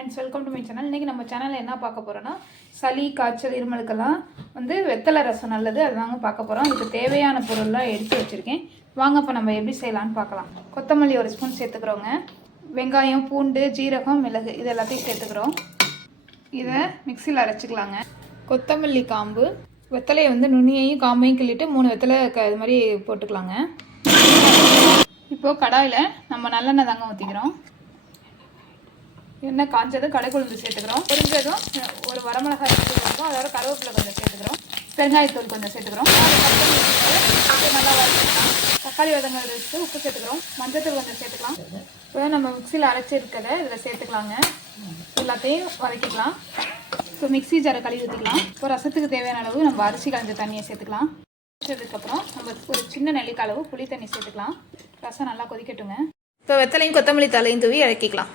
Friends, welcome to my channel. இன்றைக்கி நம்ம சேனலில் என்ன பார்க்க போகிறோன்னா, சளி காய்ச்சல் இருமலுக்கெல்லாம் வெத்தலை ரசம் நல்லது, அதுதாங்க பார்க்க போகிறோம். அதுக்கு தேவையான பொருள்லாம் எடுத்து வச்சுருக்கேன். வாங்க இப்போ நம்ம எப்படி செய்யலான்னு பார்க்கலாம். கொத்தமல்லி ஒரு ஸ்பூன் சேர்த்துக்கிறோங்க. வெங்காயம், பூண்டு, ஜீரகம், மிளகு இது எல்லாத்தையும் சேர்த்துக்கிறோம். இதை மிக்சியில் அரைச்சிக்கலாங்க. கொத்தமல்லி காம்பு, வெத்தலையை நுனியையும் காம்பையும் கிள்ளிட்டு 3 வெத்தலை இது மாதிரி போட்டுக்கலாங்க. இப்போது கடாயில் நம்ம நல்லெண்ணெய் தாங்க ஊற்றிக்கிறோம். எண்ணெய் காஞ்சதும் கடைக்குழம்பு சேர்த்துக்கிறோம். பொரிஞ்சதும் ஒரு வரமிளகாய் சேர்த்துக்கிறோம். அதோட கருவேப்பிலை கொஞ்சம் சேர்த்துக்கிறோம். பெருங்காயத்தூள் கொஞ்சம் சேர்த்துக்கிறோம். நல்லா வதக்கிக்கலாம். தக்காளி வதங்கிறது வச்சு உப்பு சேர்த்துக்கிறோம். மஞ்சத்தூள் கொஞ்சம் சேர்த்துக்கலாம். இப்போ நம்ம மிக்சியில் அரைச்சிருக்கிறத இதில் சேர்த்துக்கலாங்க. எல்லாத்தையும் வதக்கிக்கலாம். ஸோ மிக்சி ஜாரை கழுவி ஊற்றிக்கலாம். இப்போ ரசத்துக்கு தேவையான அளவு நம்ம அரிசி கலந்த தண்ணியை சேர்த்துக்கலாம். வச்சதுக்கப்புறம் நம்ம ஒரு சின்ன நெல்லிக்காய் அளவு புளி தண்ணி சேர்த்துக்கலாம். ரசம் நல்லா கொதிக்கட்டுங்க. இப்போ வெத்தலையும் கொத்தமல்லி தலையும் தூவி இறக்கிக்கலாம்.